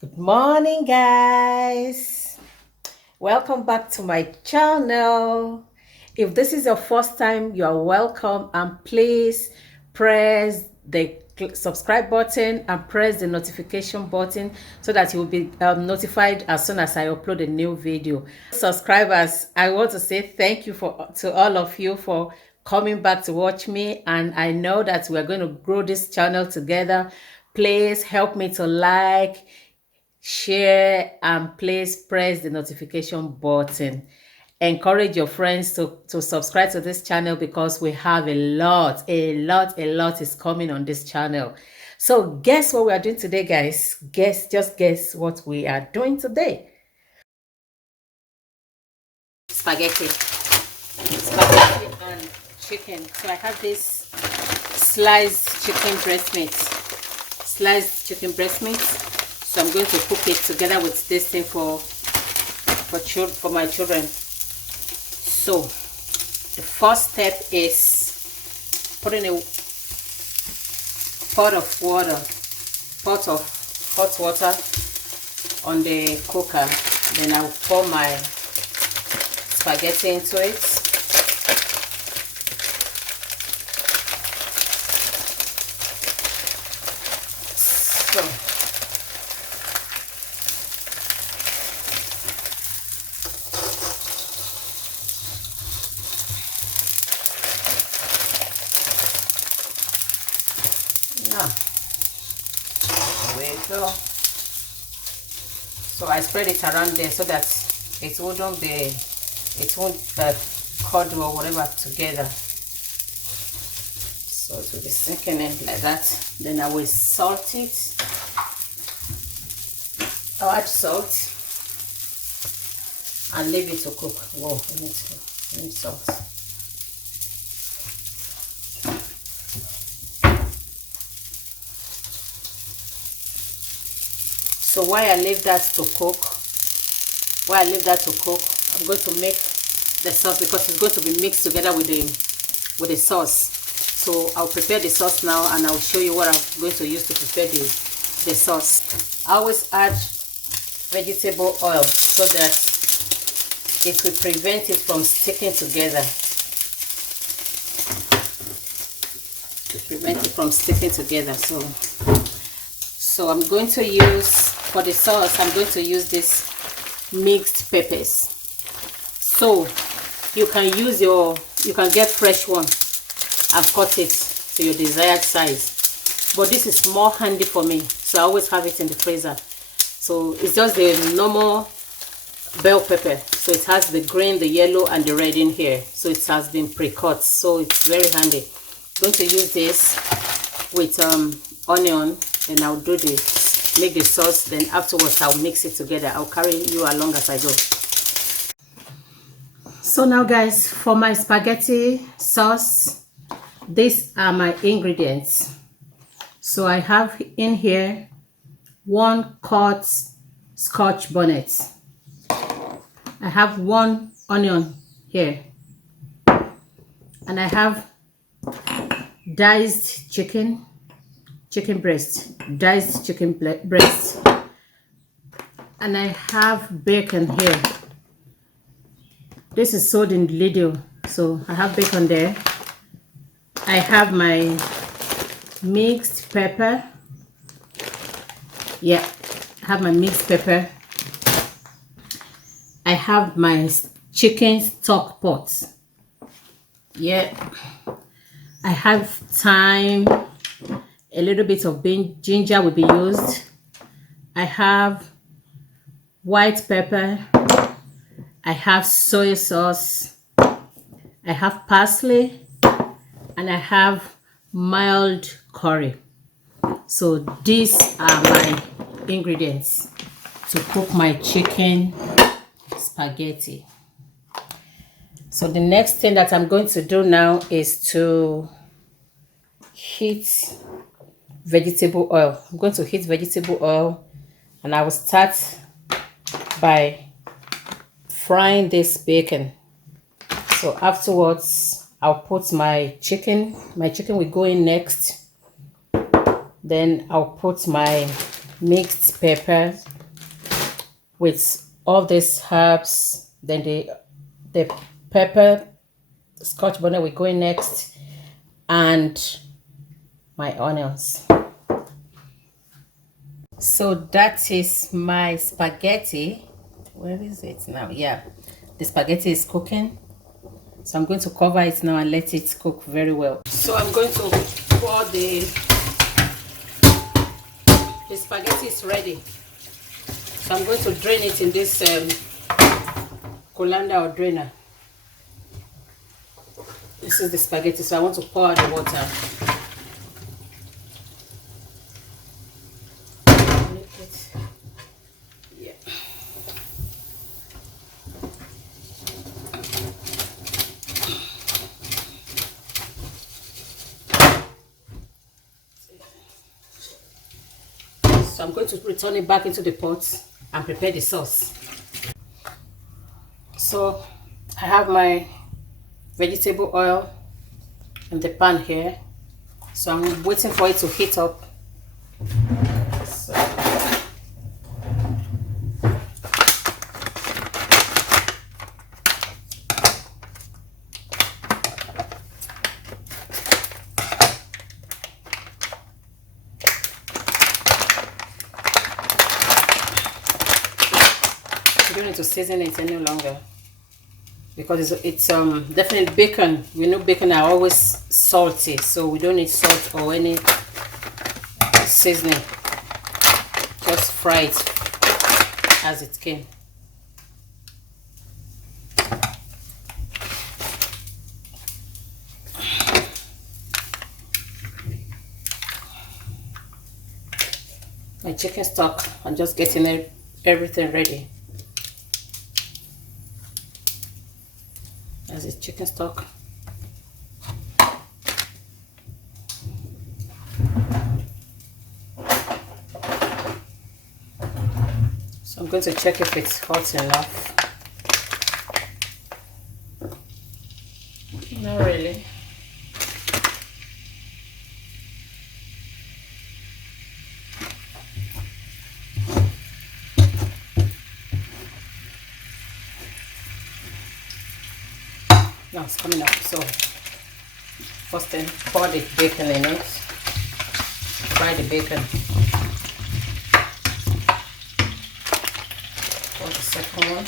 Good morning, guys. Welcome back to my channel. If this is your first time, you are welcome, and please press the subscribe button and press the notification button so that you will be notified as soon as I upload a new video. Subscribers, I want to say thank you to all of you for coming back to watch me, and I know that we're going to grow this channel together. Please help me to like, share, and please press the notification button. Encourage your friends to subscribe to this channel because we have a lot is coming on this channel. So guess what we are doing today, guys? Just guess what we are doing today. Spaghetti and chicken. So I have this sliced chicken breast meat. So I'm going to cook it together with this thing for my children. So the first step is putting a pot of hot water on the cooker. Then I'll pour my spaghetti into it. So yeah, there we go. So I spread it around there so that it won't cuddle or whatever together. So it will be sinking in like that. Then I will salt it. I'll add salt and leave it to cook. Whoa, I need salt. So while I leave that to cook, I'm going to make the sauce because it's going to be mixed together with the sauce. So I'll prepare the sauce now and I'll show you what I'm going to use to prepare the sauce. I always add vegetable oil so that it will prevent it from sticking together. So I'm going to use, for the sauce, I'm going to use this mixed peppers. So you can get fresh one and cut it to your desired size. But this is more handy for me, so I always have it in the freezer. So it's just the normal bell pepper. So it has the green, the yellow, and the red in here. So it has been pre-cut, so it's very handy. I'm going to use this with onion, and I'll make the sauce. Then afterwards I'll mix it together. I'll carry you along as I go. So now, guys, for my spaghetti sauce, these are my ingredients. So I have in here 1 cut Scotch bonnet. I have 1 onion here, and I have diced chicken breast, and I have bacon here. This is sold in Lidl, so I have bacon there. I have my mixed pepper. Yeah, I have my mixed pepper. I have my chicken stock pot. Yeah, I have thyme. A little bit of ginger will be used. I have white pepper. I have soy sauce. I have parsley, and I have mild curry. So these are my ingredients to cook my chicken spaghetti. So the next thing that I'm going to do now is to heat vegetable oil. I'm going to heat vegetable oil, and I will start by frying this bacon. So afterwards I'll put my chicken will go in next. Then I'll put my mixed pepper with all these herbs. Then the pepper, Scotch bonnet will go in next, and my onions. So that is my spaghetti. Where is it now? Yeah, the spaghetti is cooking. So I'm going to cover it now and let it cook very well. So I'm going to pour the spaghetti is ready. So I'm going to drain it in this colander or drainer. This is the spaghetti, so I want to pour out the water. Yeah. So I'm going to return it back into the pot and prepare the sauce. So I have my vegetable oil in the pan here. So I'm waiting for it to heat up. So you don't need to season it any longer, because it's definitely bacon. We know bacon are always salty, so we don't need salt or any seasoning. Just fry it as it came. My chicken stock, I'm just getting everything ready. As a chicken stock. So I'm going to check if it's hot enough. Not really. Now it's coming up. So first thing, pour the bacon in it. Fry the bacon. Pour the second one.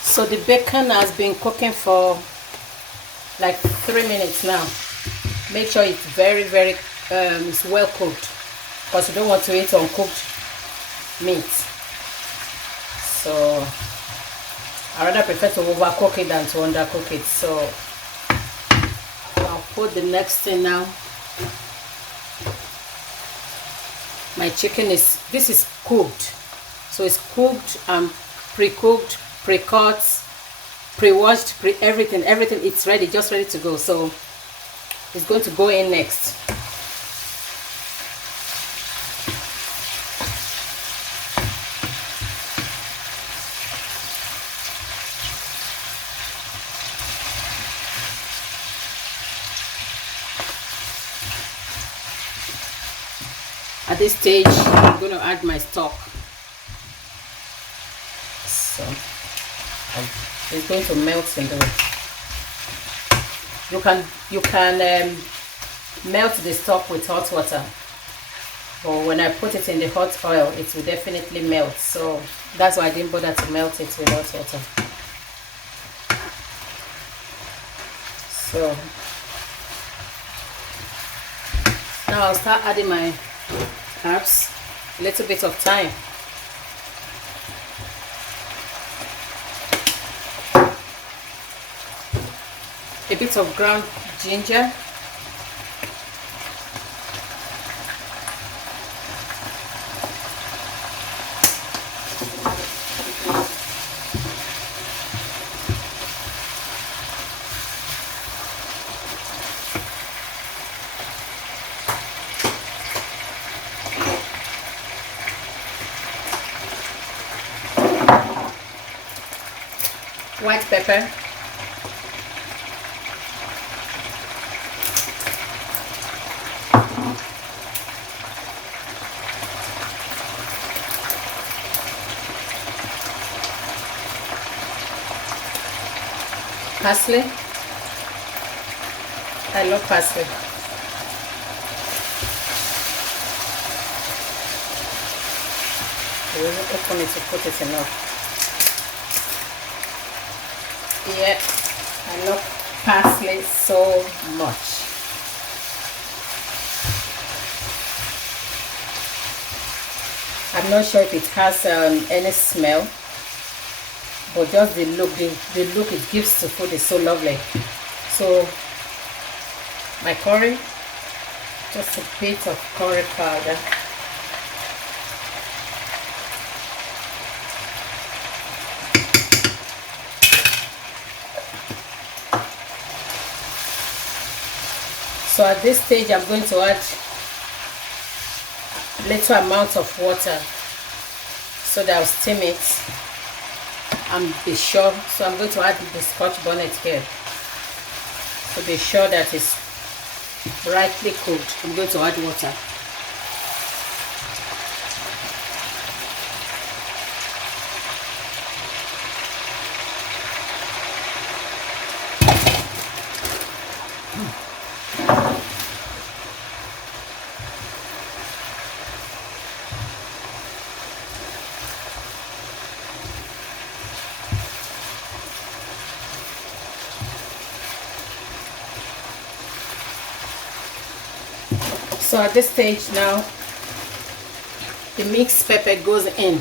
So the bacon has been cooking for like 3 minutes now. Make sure it's very it's well cooked, because you don't want to eat uncooked meat. So I rather prefer to overcook it than to undercook it. So I'll put the next thing now. My chicken this is cooked. So it's cooked and pre-cooked, pre-cut, pre-washed, everything, it's ready, just ready to go. So it's going to go in next. At this stage, I'm going to add my stock. So it's going to melt in the. You can melt the stock with hot water, but when I put it in the hot oil, it will definitely melt. So that's why I didn't bother to melt it with hot water. So now I'll start adding my herbs. A little bit of thyme. A bit of ground ginger. white pepper, parsley. I love parsley. I will open it to put it enough. Yeah, I love parsley so much. I'm not sure if it has any smell, but just the look it gives to food is so lovely. So my curry, just a bit of curry powder. So at this stage I'm going to add little amount of water so that I'll steam it and be sure. So I'm going to add the Scotch Bonnet here to be sure that it's rightly cooked. I'm going to add water. So at this stage now, the mixed pepper goes in.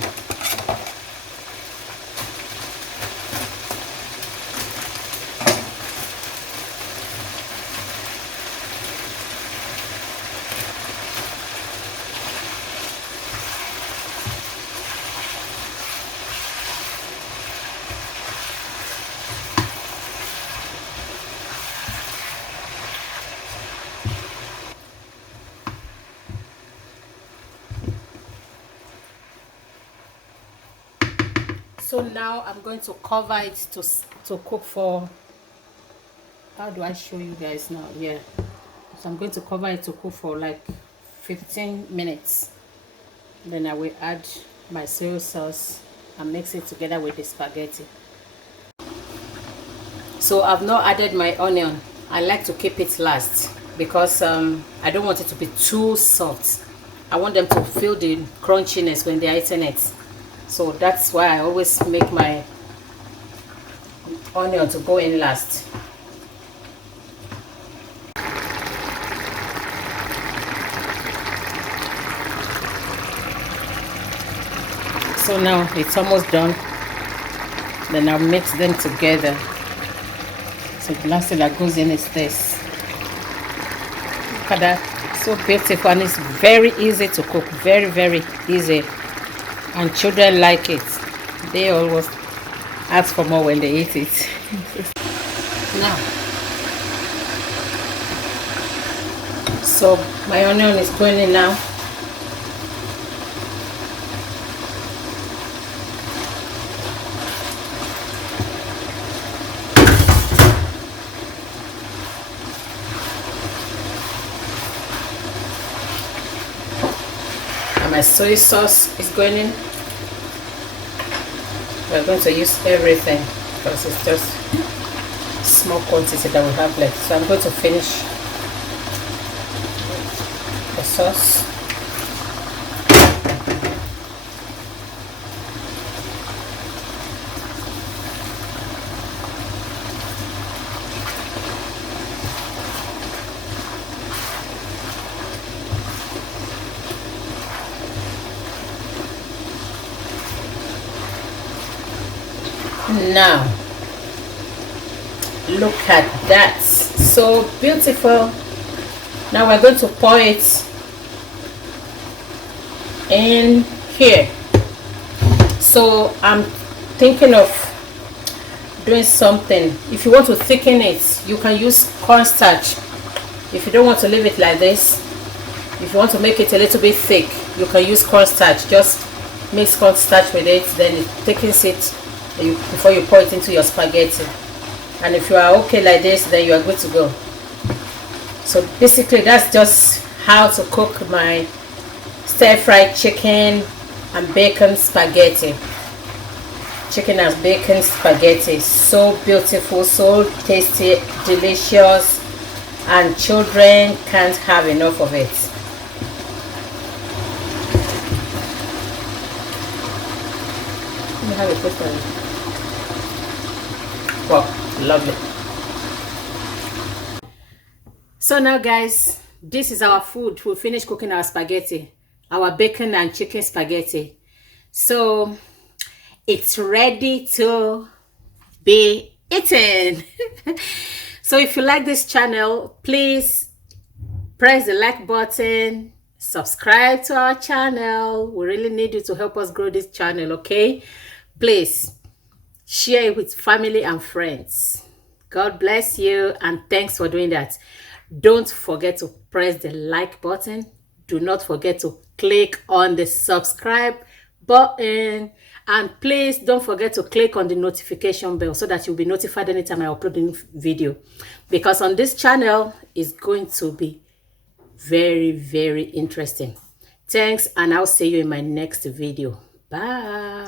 So now I'm going to cover it to cook for, how do I show you guys now? Yeah, so I'm going to cover it to cook for like 15 minutes. Then I will add my soy sauce and mix it together with the spaghetti. So I've not added my onion. I like to keep it last because I don't want it to be too soft. I want them to feel the crunchiness when they're eating it. So that's why I always make my onion to go in last. So now it's almost done. Then I'll mix them together. So the last thing that goes in is this. Look at that, so beautiful, and it's very easy to cook. Very, very easy. And children like it. They always ask for more when they eat it. Now, so my onion is going in now. And my soy sauce is going in. We're going to use everything because it's just small quantity that we have left. So I'm going to finish the sauce. Now look at that, so beautiful. Now we're going to pour it in here. So I'm thinking of doing something. If you want to thicken it, you can use cornstarch. If you don't want to leave it like this, if you want to make it a little bit thick, you can use cornstarch. Just mix cornstarch with it, then it thickens it before you pour it into your spaghetti. And if you are okay like this, then you are good to go. So basically that's just how to cook my stir-fried chicken and bacon spaghetti. Chicken and bacon spaghetti, so beautiful, so tasty, delicious, and children can't have enough of it. Let me have a taste of it. Wow, lovely. So now guys, this is our food. We finished cooking our spaghetti, our bacon and chicken spaghetti. So it's ready to be eaten. So if you like this channel, please press the like button, subscribe to our channel. We really need you to help us grow this channel, okay? Please share it with family and friends. God bless you, and thanks for doing that. Don't forget to press the like button. Do not forget to click on the subscribe button, and please don't forget to click on the notification bell so that you'll be notified anytime I upload a new video, because on this channel is going to be very, very interesting. Thanks, and I'll see you in my next video. Bye.